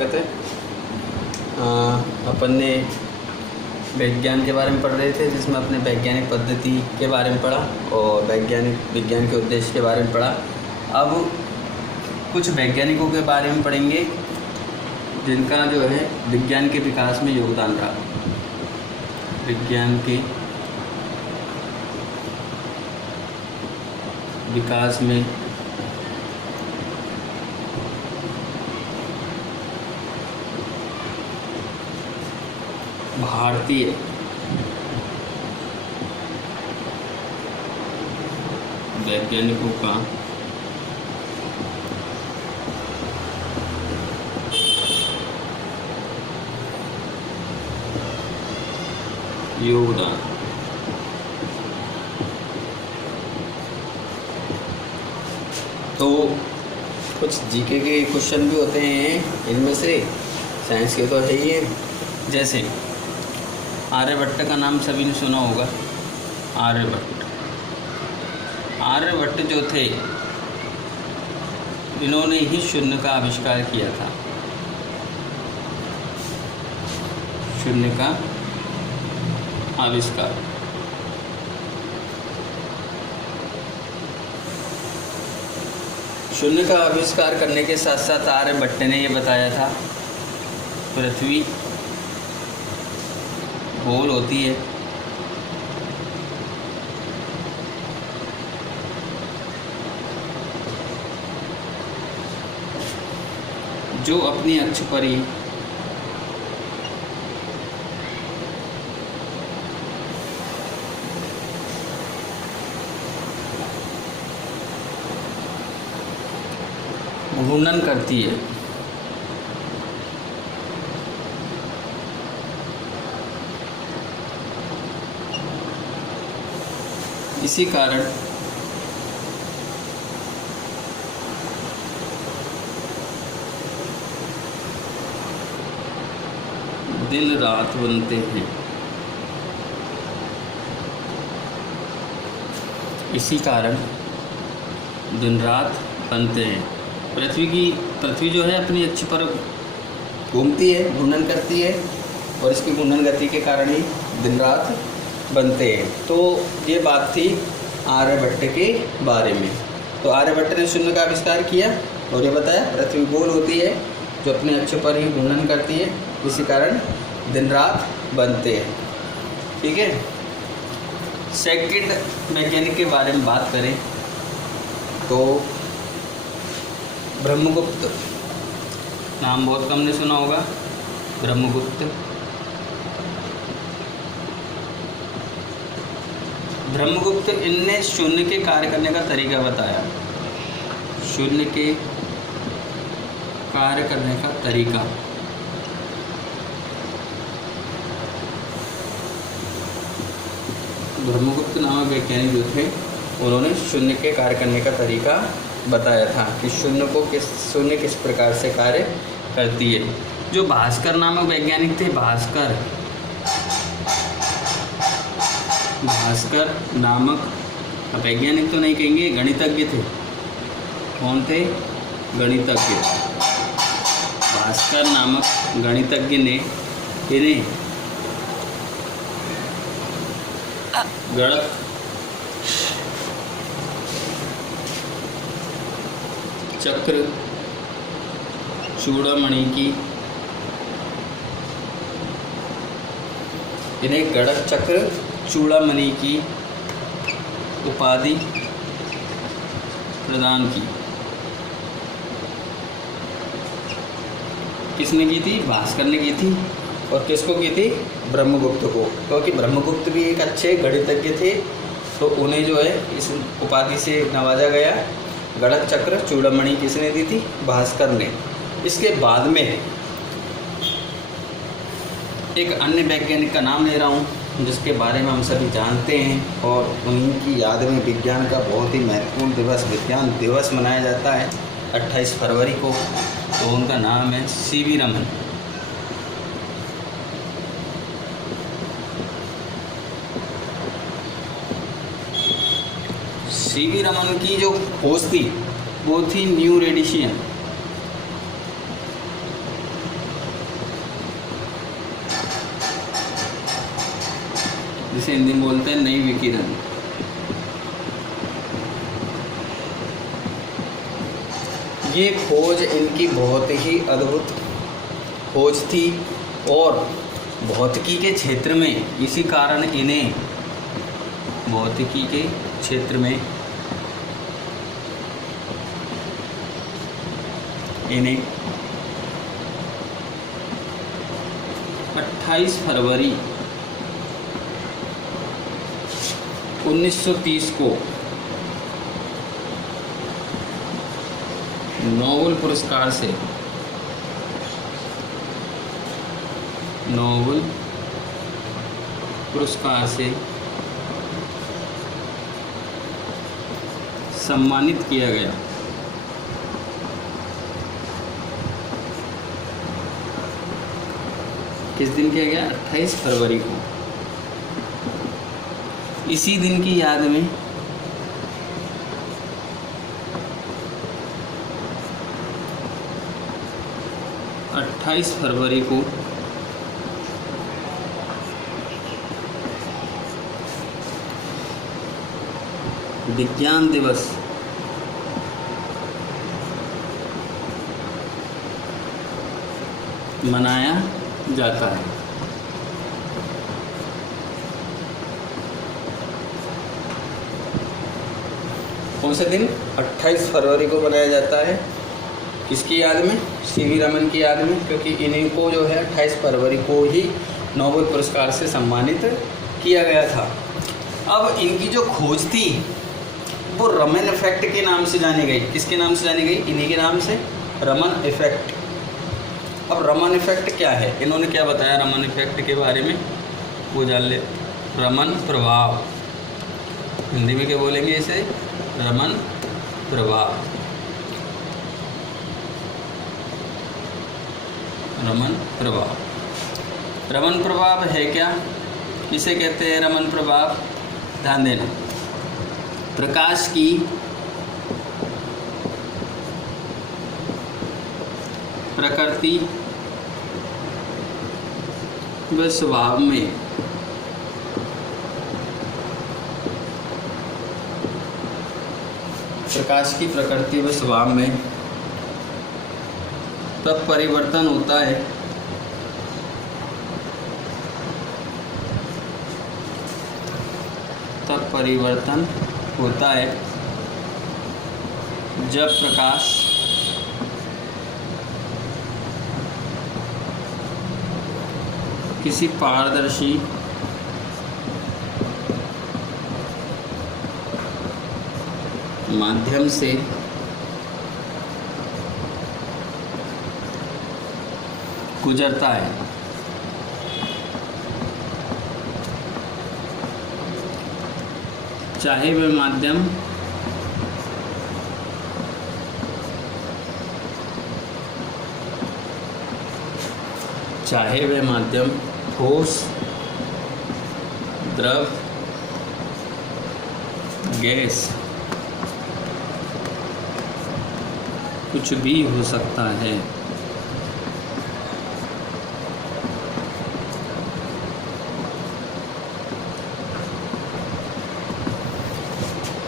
स्वागत है। अपन ने विज्ञान के बारे में पढ़ रहे थे, जिसमें अपने वैज्ञानिक पद्धति के बारे में पढ़ा और विज्ञान के उद्देश्य के बारे में पढ़ा। अब कुछ वैज्ञानिकों के बारे में पढ़ेंगे जिनका जो है विज्ञान के विकास में योगदान रहा। विज्ञान के विकास में भारतीय वैज्ञानिकों का योगदान। तो कुछ जीके के क्वेश्चन भी होते हैं इनमें से, साइंस के तो है ही है। जैसे आर्यभट्ट का नाम सभी ने सुना होगा। आर्यभट्ट जो थे, इन्होंने ही शून्य का आविष्कार किया था। शून्य का आविष्कार। शून्य का आविष्कार करने के साथ साथ आर्यभट्ट ने ये बताया था पृथ्वी गोल होती है। जो अपनी अक्ष पर ही घूर्णन करती है। इसी कारण दिन रात बनते हैं। इसी कारण दिन रात बनते हैं। पृथ्वी जो है अपनी अक्ष पर घूमती है, घूर्णन करती है, और इसकी घूर्णन गति के कारण ही दिन रात बनते हैं। तो ये बात थी आर्यभट्ट के बारे में। तो आर्यभट्ट ने शून्य का आविष्कार किया और ये बताया पृथ्वी गोल होती है, जो अपने अक्ष पर ही घूर्णन करती है, इसी कारण दिन रात बनते हैं। ठीक है। सेकंड वैज्ञानिक के बारे में बात करें तो ब्रह्मगुप्त नाम बहुत कम ने सुना होगा। ब्रह्मगुप्त इनने शून्य के कार्य करने का तरीका बताया। शून्य के कार्य करने का तरीका। ब्रह्मगुप्त नामक वैज्ञानिक जो थे, उन्होंने शून्य के कार्य करने का तरीका बताया था कि शून्य किस प्रकार से कार्य करती है। जो भास्कर नामक वैज्ञानिक थे, भास्कर नामक वैज्ञानिक तो नहीं कहेंगे, गणितज्ञ थे। कौन थे? गणितज्ञ। भास्कर नामक गणितज्ञ ने इन्हें गणक चक्र चूड़ामणि की गणक चक्र चूड़ामणि की उपाधि प्रदान की। किसने की थी? भास्कर ने की थी। और किसको की थी? ब्रह्मगुप्त को। क्योंकि ब्रह्मगुप्त भी एक अच्छे गणितज्ञ थे, तो उन्हें जो है इस उपाधि से नवाजा गया। गणक चक्र चूड़ामणि किसने दी थी? भास्कर ने। इसके बाद में एक अन्य वैज्ञानिक का नाम ले रहा हूँ, जिसके बारे में हम सभी जानते हैं और उन्हीं की याद में विज्ञान का बहुत ही महत्वपूर्ण दिवस, विज्ञान दिवस मनाया जाता है 28 फरवरी को। तो उनका नाम है सीवी रमन। सीवी रमन की जो खोज थी वो थी न्यू रेडिएशन। जिसे हिंदी में बोलते हैं नई विकिरण। ये खोज इनकी बहुत ही अद्भुत खोज थी और भौतिकी के क्षेत्र में इसी कारण इन्हें भौतिकी के क्षेत्र में इन्हें 28 फरवरी 1930 को नोबेल पुरस्कार से सम्मानित किया गया। किस दिन किया गया? 28 फरवरी को। इसी दिन की याद में 28 फरवरी को विज्ञान दिवस मनाया जाता है। कौन से दिन? 28 फरवरी को मनाया जाता है। किसकी याद में? सीवी रमन की याद में, क्योंकि इन्हीं को जो है 28 फरवरी को ही नोबेल पुरस्कार से सम्मानित किया गया था। अब इनकी जो खोज थी वो रमन इफेक्ट के नाम से जानी गई। किसके नाम से जानी गई? इन्हीं के नाम से, रमन इफेक्ट। अब रमन इफेक्ट क्या है? इन्होंने क्या बताया रमन इफेक्ट के बारे में, वो जान ले। रमन प्रभाव, हिंदी में क्या बोलेंगे इसे? रमन प्रभाव। रमन प्रभाव, रमन प्रभाव है क्या? किसे कहते हैं रमन प्रभाव? ध्यान देना। प्रकाश की प्रकृति व स्वभाव में प्रकाश की प्रकृति व स्वभाव में तब परिवर्तन होता है जब प्रकाश किसी पारदर्शी माध्यम से गुजरता है। चाहे वह माध्यम ठोस, द्रव, गैस कुछ भी हो सकता है।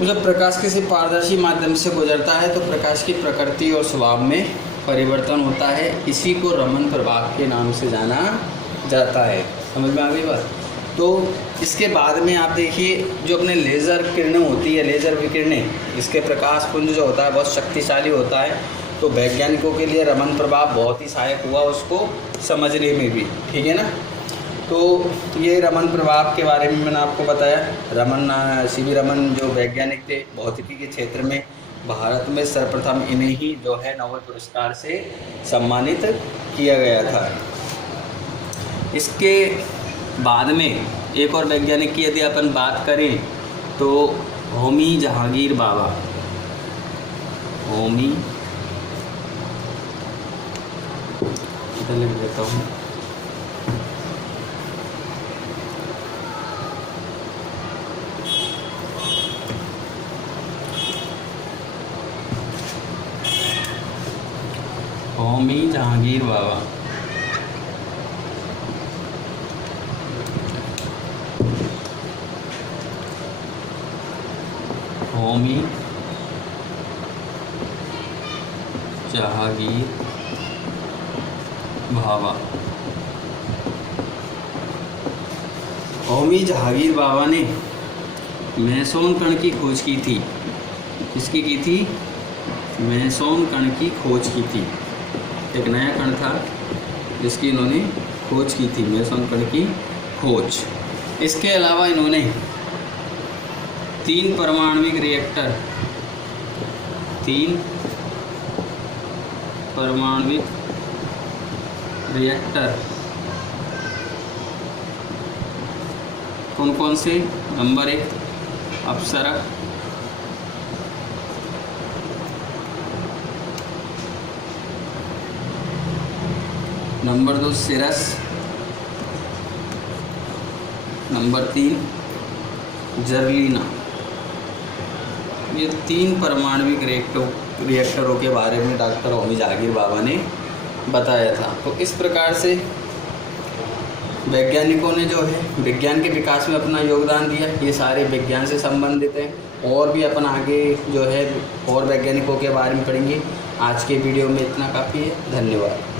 जब प्रकाश किसी पारदर्शी माध्यम से गुजरता है तो प्रकाश की प्रकृति और स्वभाव में परिवर्तन होता है। इसी को रमन प्रभाव के नाम से जाना जाता है। समझ में आ गई बात? तो इसके बाद में आप देखिए, जो अपने लेज़र किरणें होती है, लेज़र विकिरणें, इसके प्रकाश पुंज जो होता है बहुत शक्तिशाली होता है। तो वैज्ञानिकों के लिए रमन प्रभाव बहुत ही सहायक हुआ उसको समझने में भी। ठीक है ना? तो ये रमन प्रभाव के बारे में मैंने आपको बताया। सीवी रमन जो वैज्ञानिक थे भौतिकी के क्षेत्र में, भारत में सर्वप्रथम इन्हें ही जो है नोबेल पुरस्कार से सम्मानित किया गया था। इसके बाद में एक और वैज्ञानिक की यदि अपन बात करें तो होमी जहांगीर बाबा। होमी, इधर लिख देता हूँ। होमी जहांगीर बाबा होमी जहांगीर भाभा। होमी जहांगीर भाभा ने मेसोन कण की खोज की थी। किसकी की थी? मेसोन कण की खोज की थी। एक नया कण था जिसकी इन्होंने खोज की थी, मेसोन कण की खोज। इसके अलावा इन्होंने 3 परमाणविक रिएक्टर, 3 परमाणविक रिएक्टर कौन कौन से? नंबर 1 अप्सरा, नंबर 2 सिरस, नंबर 3 जर्लिना। ये 3 परमाणविक रिएक्टरों के बारे में डॉक्टर होमी जहांगीर भाभा ने बताया था। तो इस प्रकार से वैज्ञानिकों ने जो है विज्ञान के विकास में अपना योगदान दिया। ये सारे विज्ञान से संबंधित हैं और भी अपन आगे जो है और वैज्ञानिकों के बारे में पढ़ेंगे। आज के वीडियो में इतना काफ़ी है। धन्यवाद।